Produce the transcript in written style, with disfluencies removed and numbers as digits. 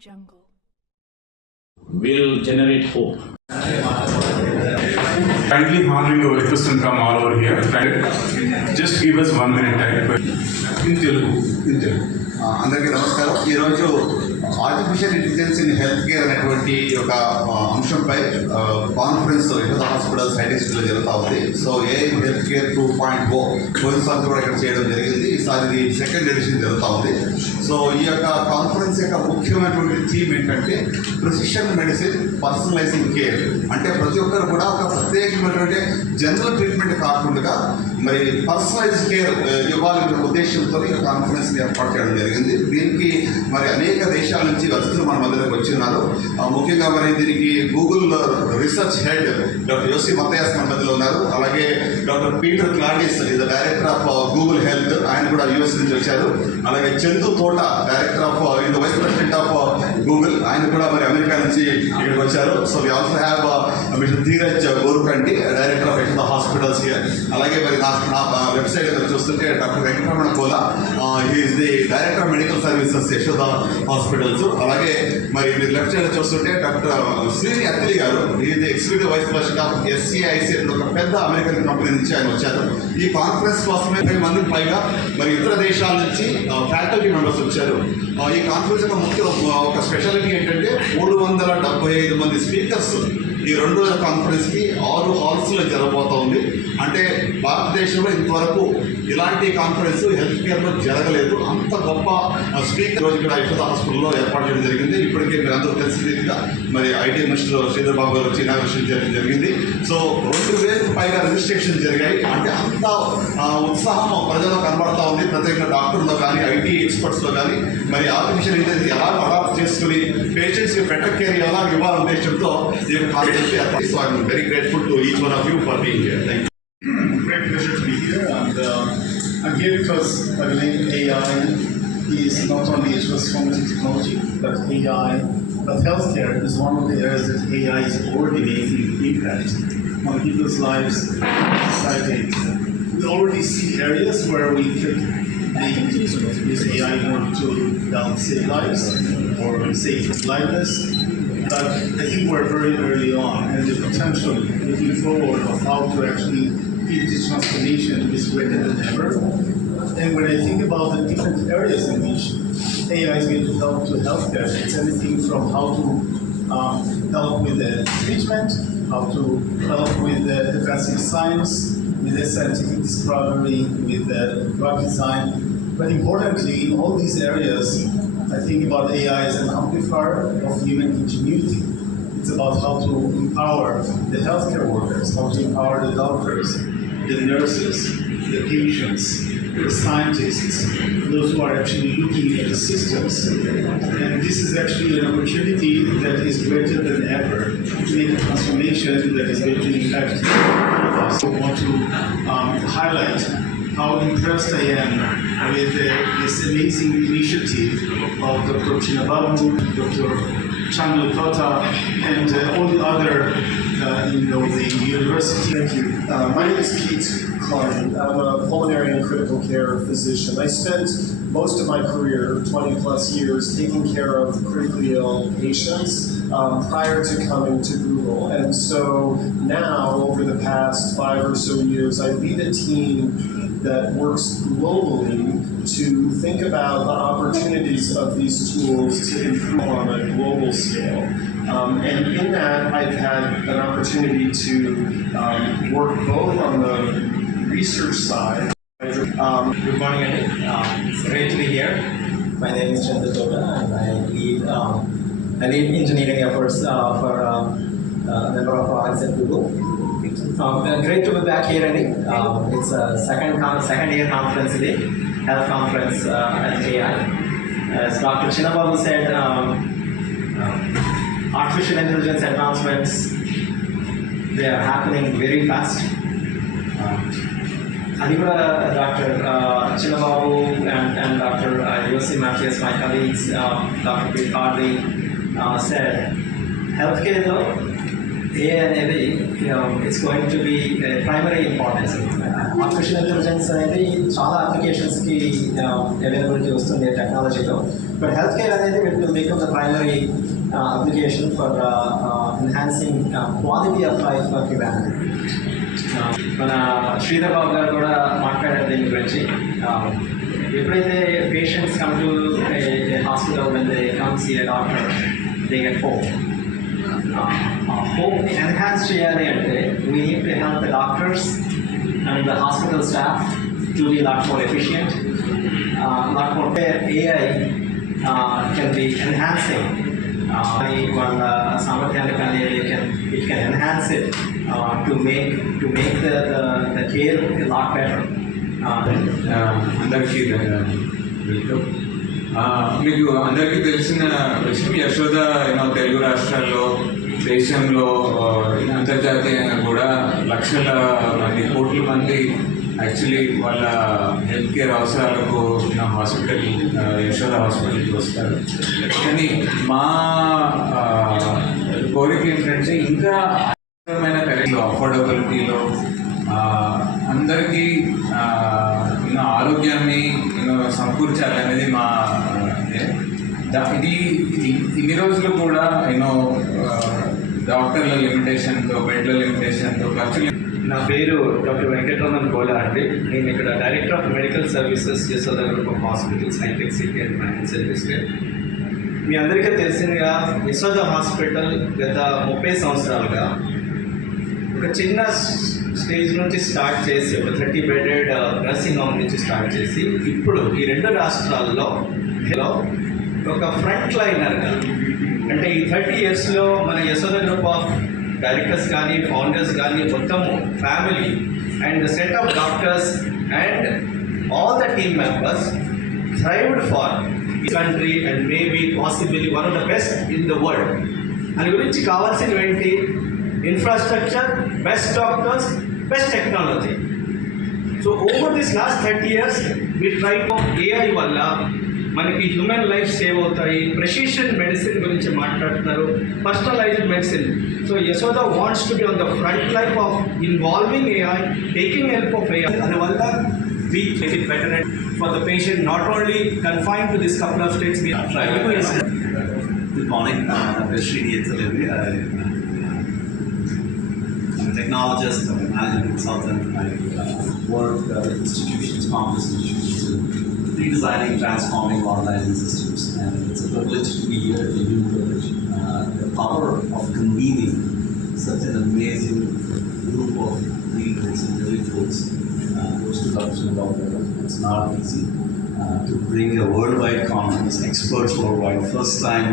Jungle will generate hope. Kindly honoring your request and come all over here. Just give us 1 minute time. In Telugu. అందరికీ నమస్కారం. ఈరోజు artificial intelligence in health care అనేటువంటి ఒక అంశంపై కాన్ఫరెన్స్ యశోద హాస్పిటల్ సైంటిస్టులు జరుగుతూ ఉంది. సో ఏఐ హెల్త్ కేర్ 2.0 పోయినసారి కూడా ఇక్కడ చేయడం జరిగింది. ఈసారి ఇది సెకండ్ ఎడిషన్ జరుగుతూ ఉంది. సో ఈ యొక్క కాన్ఫరెన్స్ యొక్క ముఖ్యమైనటువంటి థీమ్ ఏంటంటే ప్రిసిషన్ మెడిసిన్ పర్సనలైజింగ్ కేర్. అంటే ప్రతి ఒక్కరు కూడా ఒక ప్రత్యేకమైనటువంటి జనరల్ ట్రీట్మెంట్ కాకుండా మరి పర్సనలైజ్ కేర్ ఇవ్వాలనే ఉద్దేశంతో ఈ కాన్ఫరెన్స్ ఏర్పాటు చేయడం జరిగింది. దీనికి మరి అనేక దేశాల నుంచి వస్తువులు మన మధ్యలోకి వచ్చిన్నారు. ముఖ్యంగా మరి దీనికి గూగుల్ రీసెర్చ్ హెడ్ డాక్టర్ యోసి మతయాస్ మన మధ్యలో ఉన్నారు. అలాగే డాక్టర్ పీటర్ క్లాడిస్ ఇది డైరెక్టర్ ఆఫ్ గూగుల్ హెల్త్, ఆయన కూడా యూఎస్ నుంచి వచ్చారు. అలాగే చందు తోట డైరెక్టర్ ఆఫ్ ఇది వైస్ ప్రెసిడెంట్ ఆఫ్ గూగుల్, ఆయన కూడా మరి అమెరికా నుంచి ఇక్కడికి వచ్చారు. So we also have mister Dheeraj Gorukanti director of Yashoda hospitals here. అలాగే మరి నా వెబ్సైట్ చూస్తుంటే doctor Venkataramana Kola is the director of medical services Yashoda hospitals. అలాగే మరి మీరు లెఫ్ట్ సైడ్ చూస్తుంటే doctor Srini Attili garu is executive vice president of SCIC ఒక పెద్ద అమెరికన్ కంపెనీ నుంచి ఆయన వచ్చారు. ఈ కాన్ఫరెన్స్ కోసమే 10 మందికి పైగా మరి ఇతర దేశాల నుంచి ఫ్యాకల్టీ మెంబర్స్ వచ్చారు. ఈ కాన్ఫరెన్స్ యొక్క ముఖ్య ఒక స్పెషాలిటీ ఏంటంటే 375 మంది స్పీకర్స్ ఈ 2 రోజుల కాన్ఫరెన్స్కి 6 హాల్స్లో జరగబోతోంది. అంటే భారతదేశంలో ఇంతవరకు ఇలాంటి కాన్ఫరెన్స్ హెల్త్ కేర్లో జరగలేదు. అంత గొప్ప స్పీకర్ రోజు ఇక్కడ యశోద హాస్పిటల్లో ఏర్పాటు చేయడం జరిగింది. ఇప్పటికే మీరు అందరూ తెలిసిన రీతిగా మరి ఐటీ మినిస్టర్ శ్రీధర్ బాబు గారు వచ్చి ఇనాగ్రేషన్ చేయడం జరిగింది. సో 2000కు పైగా రిజిస్ట్రేషన్ జరిగాయి. అంటే అంత ఉత్సాహం ప్రజల్లో కనబడతా ఉంది. ప్రత్యేకంగా డాక్టర్లో కానీ ఐటీ ఎక్స్పర్ట్స్లో కానీ మరి ఆర్టిఫిషియల్ ఇంటెలిజెన్స్ ఎలా అడాప్ట్ చేసుకుని పేషెంట్స్కి బెటర్ కేర్ ఎలా ఇవ్వాలనే ఉద్దేశంతో ఈ కాన్ఫరెన్స్ ఏర్పాటు. So I'm very grateful to each one of you for being here. Thank you. Great pleasure to be here, and I'm here because I believe AI is not only a transformative technology, but healthcare is one of the areas that AI is already making impact on people's lives, society. We already see areas where we could use AI in order to help save lives or save liveness. But I think we're very early on, and the potential looking forward of how to actually feed this transformation is greater than ever. And when I think about the different areas in which AI is going to help to healthcare, it's anything from how to help with the treatment, how to help with the advancing science, with the scientific discovery, with the drug design. But importantly, in all these areas, I think about AI as an amplifier of human ingenuity. It's about how to empower the healthcare workers, how to empower the doctors, the nurses, the patients, the scientists, those who are actually looking at the systems. And this is actually an opportunity that is greater than ever to make a transformation that is going to impact all of us. I want to highlight how impressed I am with this amazing initiative of Dr. Chinababu, Dr. Chandlu Tota, and all the other, the university. Thank you. My name is Pete Klein. I'm a pulmonary and critical care physician. I spent most of my career, 20 plus years, taking care of critically ill patients prior to coming to Google. And so now, over the past 5 or so years, I lead a team that works globally to think about the opportunities of these tools to improve on a global scale. And in that, I've had an opportunity to work both on the research side. Good morning, Andy. It's great to be here. My name is Chandru Tota, and I lead engineering efforts for a number of products at Google. Great to be back here, Andy. It's a second year conference today, health conference at AI. As Dr. Chinababu said, artificial intelligence advancements, they are happening very fast. అది కూడా డాక్టర్ చిన్నబాబు and Dr. Yosi Matthias, my colleagues, Dr. P. Cardi said, healthcare AI అనేది it's going to be primary importance. Artificial intelligence అనేది చాలా అప్లికేషన్స్కి అవైలబిలిటీ వస్తుంది టెక్నాలజీలో. But health care అనేది will become the primary application for enhancing quality of life for humanity. మన శ్రీధర్ బాబు గారు కూడా మాట్లాడారు దీని గురించి. ఎప్పుడైతే patients come to hospital when they come see a doctor, they get hope. Hope enhance చేయాలి అంటే we need to help the doctors and the hospital staff to be a lot more efficient, lot more AI can be enhancing వాళ్ళ సామర్థ్యాన్ని కానీ it can enhance it to make the care a lot better. అందరికీ వెల్కమ్. మీకు అందరికీ తెలిసిన విషయం, యశోద తెలుగు రాష్ట్రాల్లో, దేశంలో, అంతర్జాతీయంగా కూడా లక్షల మంది, కోట్ల మంది యాక్చువల్లీ వాళ్ళ హెల్త్ కేర్ అవసరాలకు హాస్పిటల్, యశోద హాస్పిటల్కి వస్తారు. కానీ మా కోరిక ఏంటంటే ఇంకా కరెక్ట్లో అఫోర్డబిలిటీలో అందరికీ ఆరోగ్యాన్ని సమకూర్చాలనేది మా ఇది. ఇన్ని రోజులు కూడా డాక్టర్ల లిమిటేషన్తో, బెడ్ల లిమిటేషన్తో, ఖర్చులు. నా పేరు డాక్టర్ వెంకటరమణ్ గోలా అండి. నేను ఇక్కడ director of medical services Yashoda group of hospitals, hitech city and finance service. మీ అందరికీ తెలిసిందిగా యశోద హాస్పిటల్ గత 30 సంవత్సరాలుగా ఒక చిన్న స్టేజ్ నుంచి స్టార్ట్ చేసి, ఒక 30 బెడెడ్ నర్సింగ్ హోమ్ నుంచి స్టార్ట్ చేసి, ఇప్పుడు ఈ 2 రాష్ట్రాల్లో ఒక ఫ్రంట్ లైనర్గా, అంటే ఈ 30 yearsలో మన యశోద గ్రూప్ ఆఫ్ డైరెక్టర్స్ కానీ, ఫౌండర్స్ కానీ, మొత్తము family and set of doctors and all the team members thrived for country and maybe possibly one of the best in the world. దాని గురించి కావాల్సినవి ఏంటి? Infrastructure, best doctors, best technology. So over this last 30 years we try to AI వల్ల మనకి human life save అవుతాయి. Precision medicine గురించి మాట్లాడుతున్నారు, personalised medicine. So Yashoda wants to be on the front life of involving AI, taking help of AI. అందువల్ల we make it better for the patient, not only confined to this couple of states. We are trying. Good morning, I'm Srini Etzalili. I'm a technologist, I'm a management consultant. I work with institutions, countless institutions, redesigning, transforming, modernizing systems. And it's a privilege to be here, a new privilege. The power of convening such an amazing group of leaders, individuals, goes to Dr. Babu. It's not easy to bring a worldwide conference, experts worldwide, first time